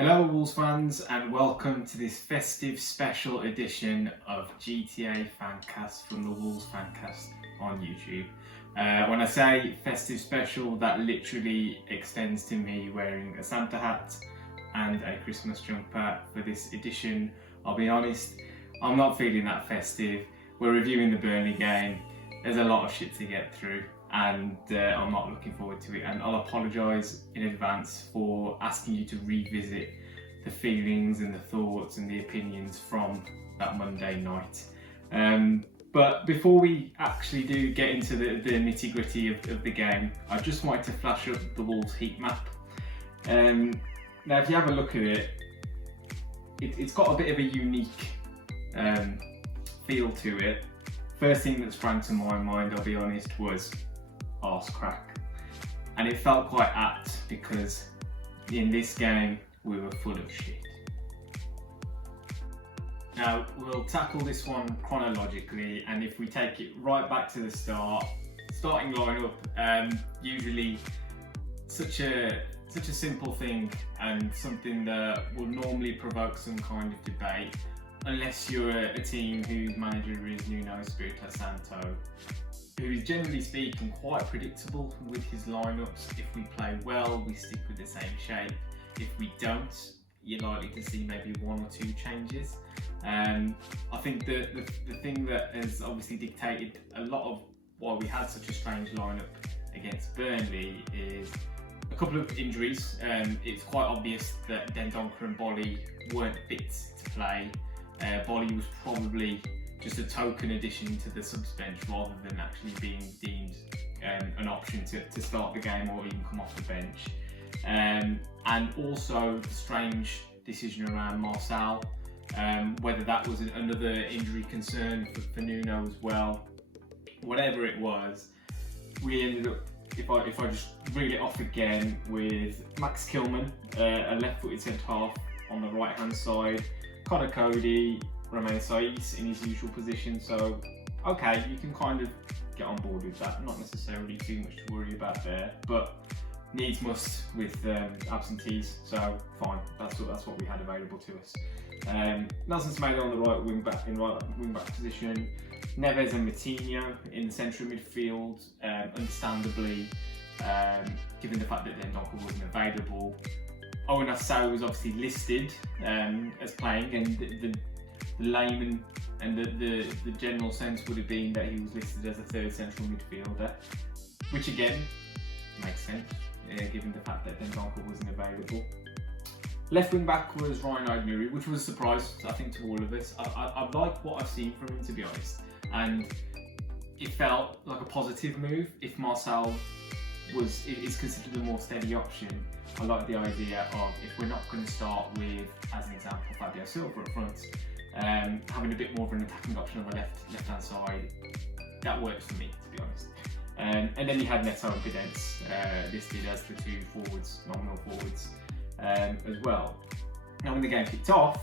Hello Wolves fans and welcome to this festive special edition of GTA Fancast from the Wolves Fancast on YouTube. When I say festive special, that literally extends to me wearing a Santa hat and a Christmas jumper for this edition. I'll be honest, I'm not feeling that festive. We're reviewing the Burnley game. There's a lot of shit to get through and I'm not looking forward to it, and I'll apologise in advance for asking you to revisit the feelings and the thoughts and the opinions from that Monday night. But before we actually do get into the nitty gritty of the game, I just wanted to flash up the Wolves heat map. Now if you have a look at it, it's got a bit of a unique feel to it. First thing that sprang to my mind, I'll be honest, was arse crack, and it felt quite apt because in this game we were full of shit. Now we'll tackle this one chronologically, and if we take it right back to the starting lineup, usually such a simple thing and something that will normally provoke some kind of debate, unless you're a team whose manager is Nuno Santo, who is generally speaking quite predictable with his lineups. If we play well, we stick with the same shape. If we don't, you're likely to see maybe one or two changes. I think the thing that has obviously dictated a lot of why we had such a strange lineup against Burnley is a couple of injuries. It's quite obvious that Dendoncker and Gully weren't fit to play. Gully was probably just a token addition to the subs bench rather than actually being deemed an option to start the game or even come off the bench. And also the strange decision around Marcel, whether that was another injury concern for Nuno as well. Whatever it was, we ended up, if I just reel it off again, with Max Kilman, a left-footed centre-half on the right-hand side, Connor Cody, Romain Saiz in his usual position. So, okay, you can kind of get on board with that. Not necessarily too much to worry about there, but needs must with absentees. So fine, that's what we had available to us. Nelson Semedo on the right wing back position. Neves and Moutinho in the centre of midfield. Understandably, given the fact that Dendoncker wasn't available. Owen Assau was obviously listed as playing, and the layman and the general sense would have been that he was listed as a third central midfielder, which again makes sense given the fact that Dendoncker wasn't available. Left wing back was Ryan Aid-Nouri, which was a surprise, I think, to all of us. I like what I've seen from him, to be honest, and it felt like a positive move. If Marcel is considered a more steady option, I like the idea of, if we're not going to start with, as an example, Fabio Silva up front, having a bit more of an attacking option on the left-hand side, that works for me, to be honest. And then you had Neto and Cadence listed as the two nominal forwards as well. Now when the game kicked off,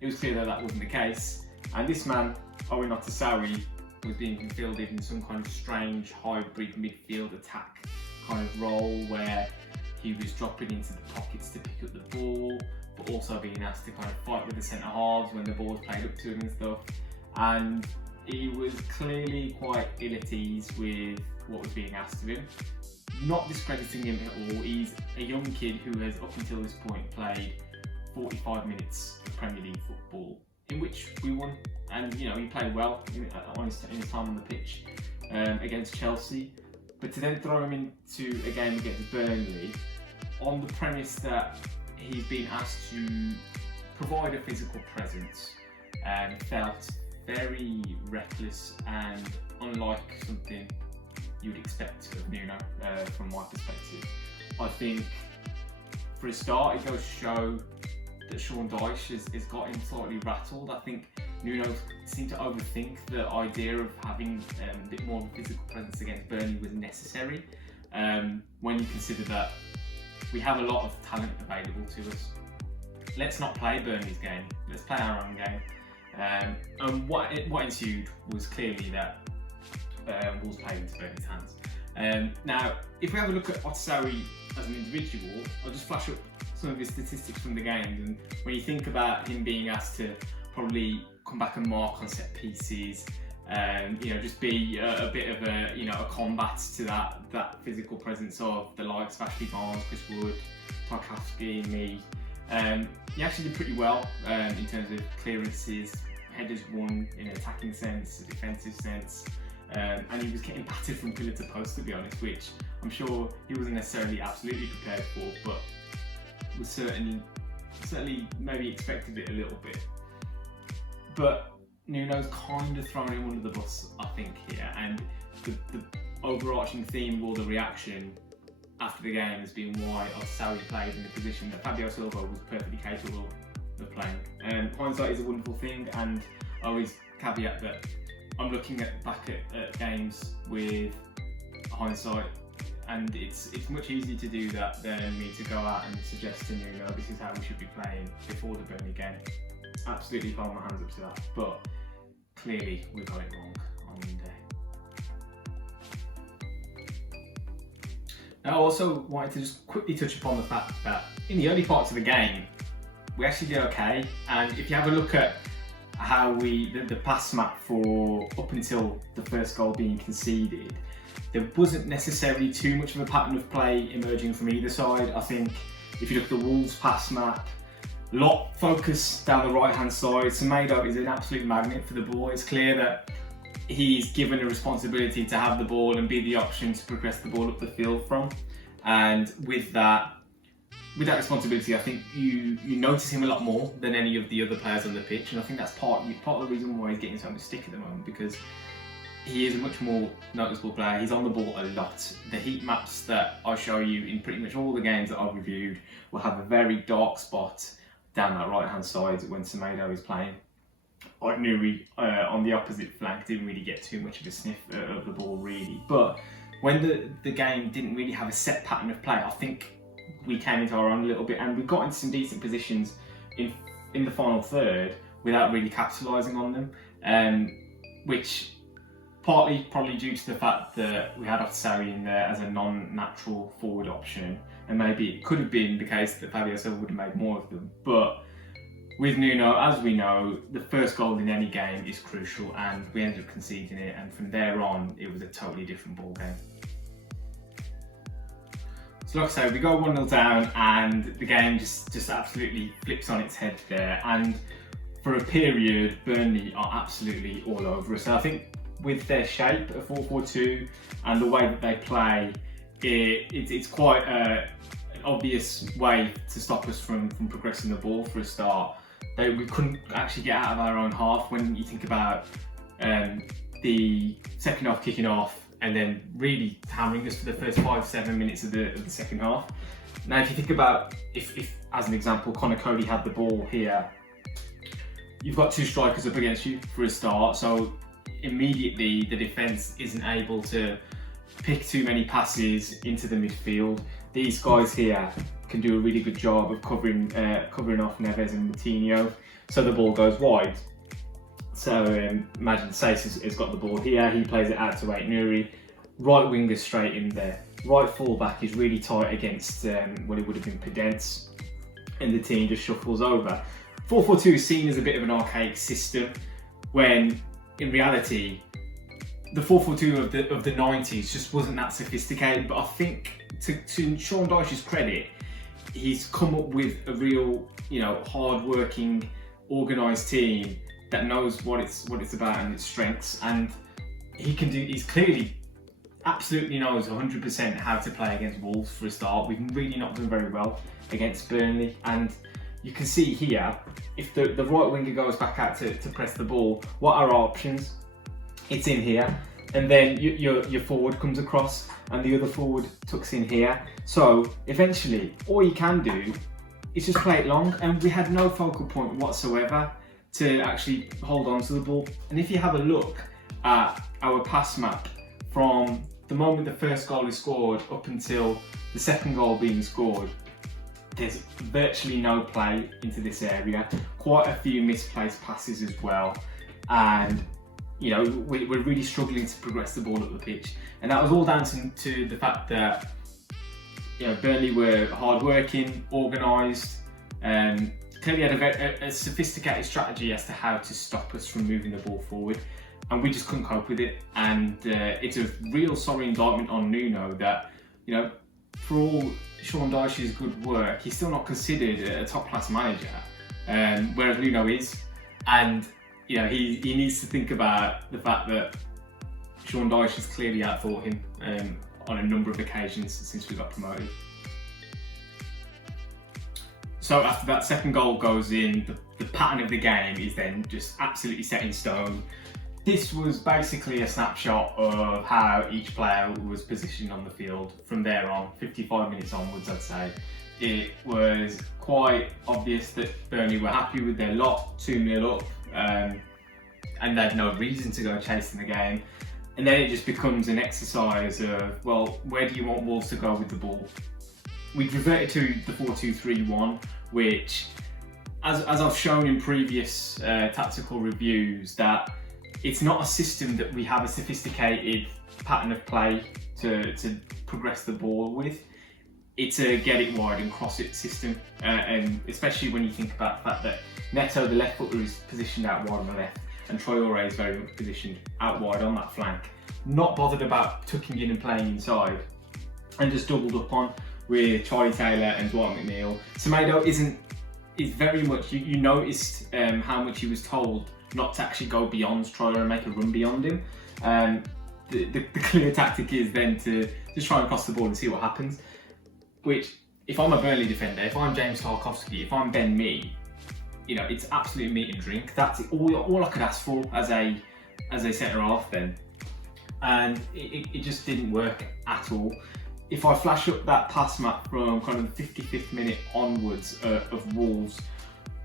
it was clear that wasn't the case, and this man, Owen Otasawi, was being fielded in some kind of strange hybrid midfield attack kind of role, where he was dropping into the pockets to pick up the ball, but also being asked to kind of fight with the centre halves when the ball was played up to him and stuff. And he was clearly quite ill at ease with what was being asked of him. Not discrediting him at all. He's a young kid who has, up until this point, played 45 minutes of Premier League football, in which we won. And he played well in his time on the pitch against Chelsea. But to then throw him into a game against Burnley on the premise that he's been asked to provide a physical presence, felt very reckless and unlike something you would expect of Nuno from my perspective. I think for a start, it goes to show that Sean Dyche has got him slightly rattled. I think Nuno seemed to overthink the idea of having a bit more of a physical presence against Burnley was necessary, when you consider that we have a lot of talent available to us. Let's not play Burnley's game, let's play our own game. And what ensued was clearly that Wolves played into Burnley's hands. Now, if we have a look at Otasawi as an individual, I'll just flash up some of his statistics from the games. And when you think about him being asked to probably come back and mark on set pieces, just be a bit of a combat to that physical presence of the likes of Ashley Barnes, Chris Wood, Tarkowski, me. He actually did pretty well in terms of clearances, headers won in an attacking sense, a defensive sense, and he was getting battered from pillar to post, to be honest, which I'm sure he wasn't necessarily absolutely prepared for, but was certainly maybe expected it a little bit. But Nuno's kind of thrown him under the bus, I think, here, and the overarching theme of all the reaction after the game has been why Al-Sawi played in the position that Fabio Silva was perfectly capable of playing. Hindsight is a wonderful thing, and I always caveat that I'm looking back at games with hindsight, and it's much easier to do that than me to go out and suggest to Nuno this is how we should be playing before the Burnley game. Absolutely throwing my hands up to that, but clearly we got it wrong on Monday. Now, I also wanted to just quickly touch upon the fact that in the early parts of the game, we actually did okay. And if you have a look at how the pass map for up until the first goal being conceded, there wasn't necessarily too much of a pattern of play emerging from either side. I think if you look at the Wolves pass map, a lot focus down the right hand side. Semedo is an absolute magnet for the ball. It's clear that he's given a responsibility to have the ball and be the option to progress the ball up the field from. And with that responsibility, I think you notice him a lot more than any of the other players on the pitch, and I think that's part of the reason why he's getting so much stick at the moment, because he is a much more noticeable player. He's on the ball a lot. The heat maps that I show you in pretty much all the games that I've reviewed will have a very dark spot down that right hand side when Semedo is playing. Like Nuri on the opposite flank didn't really get too much of a sniff of the ball really, but when the game didn't really have a set pattern of play, I think we came into our own a little bit, and we got into some decent positions in the final third without really capitalising on them, which partly probably due to the fact that we had Al-Sawi in there as a non-natural forward option, and maybe it could have been the case that Fabio Silva would have made more of them. But with Nuno, as we know, the first goal in any game is crucial, and we ended up conceding it, and from there on it was a totally different ball game. So like I say, we go 1-0 down, and the game just absolutely flips on its head there, and for a period Burnley are absolutely all over us. So I think with their shape, a 4-4-2, and the way that they play, it's quite an obvious way to stop us from progressing the ball for a start. We couldn't actually get out of our own half when you think about the second half kicking off and then really hammering us for the first 5-7 minutes of the second half. Now, if you think about if as an example, Conor Cody had the ball here, you've got two strikers up against you for a start, so immediately the defence isn't able to pick too many passes into the midfield. These guys here can do a really good job of covering off Neves and Moutinho, so the ball goes wide. So imagine Saïss has got the ball here, he plays it out to Nuri, right winger straight in there. Right fullback is really tight against what it would have been Pedence, and the team just shuffles over. 4-4-2 is seen as a bit of an archaic system, when in reality the 4-4-2 of the 90s just wasn't that sophisticated. But I think to Sean Dyche's credit, he's come up with a real, hard-working, organised team that knows what it's about and its strengths, and he's clearly absolutely knows 100% how to play against Wolves for a start. We've really not done very well against Burnley, and you can see here, if the right winger goes back out to press the ball, what are our options? It's in here, and then your forward comes across and the other forward tucks in here. So eventually all you can do is just play it long, and we had no focal point whatsoever to actually hold on to the ball. And if you have a look at our pass map from the moment the first goal is scored up until the second goal being scored, there's virtually no play into this area. Quite a few misplaced passes as well, and we're really struggling to progress the ball up the pitch. And that was all down to the fact that Burnley were hard-working, organised, clearly had a sophisticated strategy as to how to stop us from moving the ball forward, and we just couldn't cope with it. And it's a real sorry indictment on Nuno that, for all Sean Dyche's good work, he's still not considered a top-class manager, whereas Nuno is. And he needs to think about the fact that Sean Dyche has clearly outthought him on a number of occasions since we got promoted. So after that second goal goes in, the pattern of the game is then just absolutely set in stone. This was basically a snapshot of how each player was positioned on the field from there on, 55 minutes onwards, I'd say. It was quite obvious that Burnley were happy with their lot, 2-0 up, and they had no reason to go chasing the game. And then it just becomes an exercise of, well, where do you want Wolves to go with the ball? We've reverted to the 4-2-3-1, which, as I've shown in previous tactical reviews, that it's not a system that we have a sophisticated pattern of play to progress the ball with. It's a get it wide and cross it system, and especially when you think about the fact that Neto, the left footer, is positioned out wide on the left, and Traoré is very much positioned out wide on that flank. Not bothered about tucking in and playing inside, and just doubled up on with Charlie Taylor and Dwight McNeil. Semedo is very much, you noticed how much he was told not to actually go beyond Traoré and make a run beyond him. The clear tactic is then to just try and cross the ball and see what happens. Which, if I'm a Burnley defender, if I'm James Tarkowski, if I'm Ben Mee, it's absolute meat and drink. That's all I could ask for as a centre half then. And it just didn't work at all. If I flash up that pass map from kind of the 55th minute onwards of Wolves,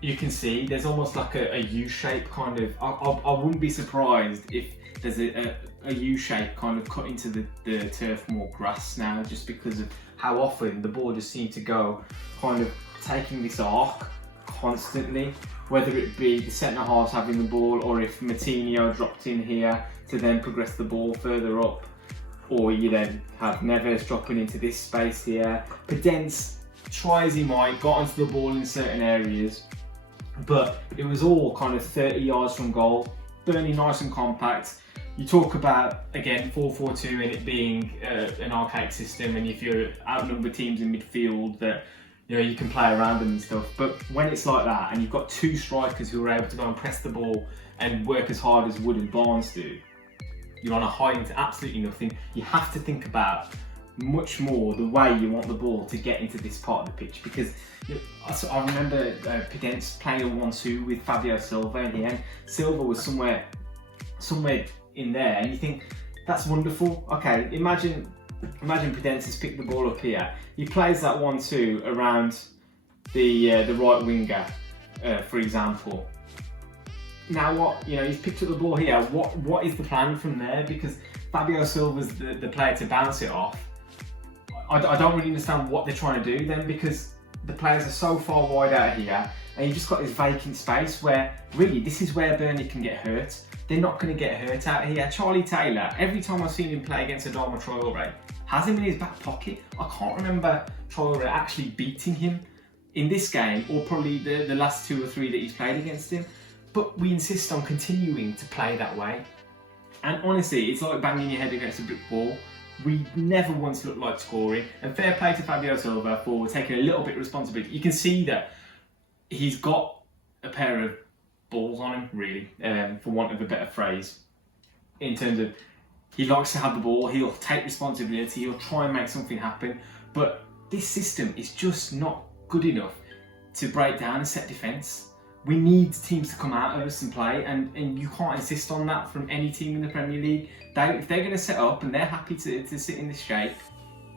you can see there's almost like a U-shape kind of. I wouldn't be surprised if there's a U-shape kind of cut into the turf, more grass now, just because of how often the ball just seemed to go kind of taking this arc constantly, whether it be the centre halves having the ball, or if Matinho dropped in here to then progress the ball further up, or you then have Neves dropping into this space here. Podence, try as he might, got onto the ball in certain areas, but it was all kind of 30 yards from goal. Burnley nice and compact. You talk about, again, 4-4-2 and it being an archaic system, and if you're outnumbered teams in midfield, that you can play around them and stuff. But when it's like that, and you've got two strikers who are able to go and press the ball and work as hard as Wood and Barnes do, you're on a high into absolutely nothing. You have to think about much more the way you want the ball to get into this part of the pitch, because I remember Podence playing a 1-2 with Fabio Silva in the end. Silva was somewhere in there, and you think that's wonderful. Okay, imagine Podence has picked the ball up here. He plays that 1-2 around the right winger, for example. Now what, he's picked up the ball here. What is the plan from there? Because Fabio Silva's the player to bounce it off. I don't really understand what they're trying to do then, because the players are so far wide out here, and you've just got this vacant space where really this is where Burnley can get hurt. They're not going to get hurt out here. Charlie Taylor, every time I've seen him play against Adama Traoré, has him in his back pocket. I can't remember Traoré actually beating him in this game, or probably the last 2 or 3 that he's played against him. But we insist on continuing to play that way. And honestly, it's like banging your head against a brick wall. We never once looked like scoring. And fair play to Fabio Silva for taking a little bit of responsibility. You can see that he's got a pair of balls on him, really, for want of a better phrase. In terms of, he likes to have the ball, he'll take responsibility, he'll try and make something happen. But this system is just not good enough to break down a set defence. We need teams to come out of us and play, and you can't insist on that from any team in the Premier League. If they're going to set up and they're happy to sit in this shape,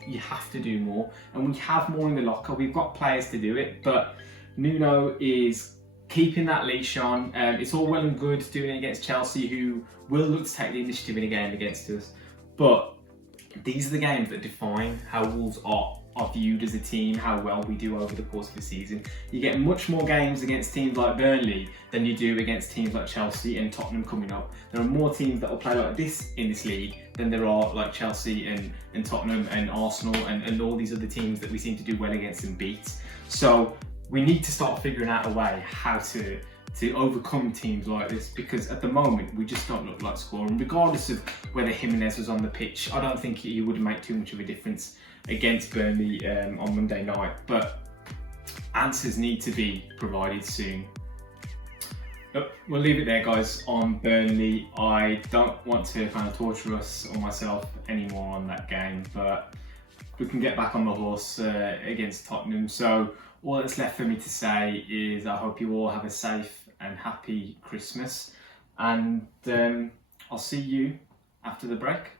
you have to do more. And we have more in the locker. We've got players to do it, but Nuno is keeping that leash on. It's all well and good doing it against Chelsea, who will look to take the initiative in a game against us. But these are the games that define how Wolves are viewed as a team, how well we do over the course of the season. You get much more games against teams like Burnley than you do against teams like Chelsea and Tottenham coming up. There are more teams that will play like this in this league than there are like Chelsea and Tottenham and Arsenal and all these other teams that we seem to do well against and beat. So we need to start figuring out a way how to overcome teams like this, because at the moment we just don't look like scoring. Regardless of whether Jimenez was on the pitch, I don't think he would make too much of a difference against Burnley on Monday night, but answers need to be provided soon. But we'll leave it there, guys, on Burnley. I don't want to kind of torture us or myself anymore on that game, but we can get back on the horse against Tottenham. So all that's left for me to say is I hope you all have a safe and happy Christmas, and I'll see you after the break.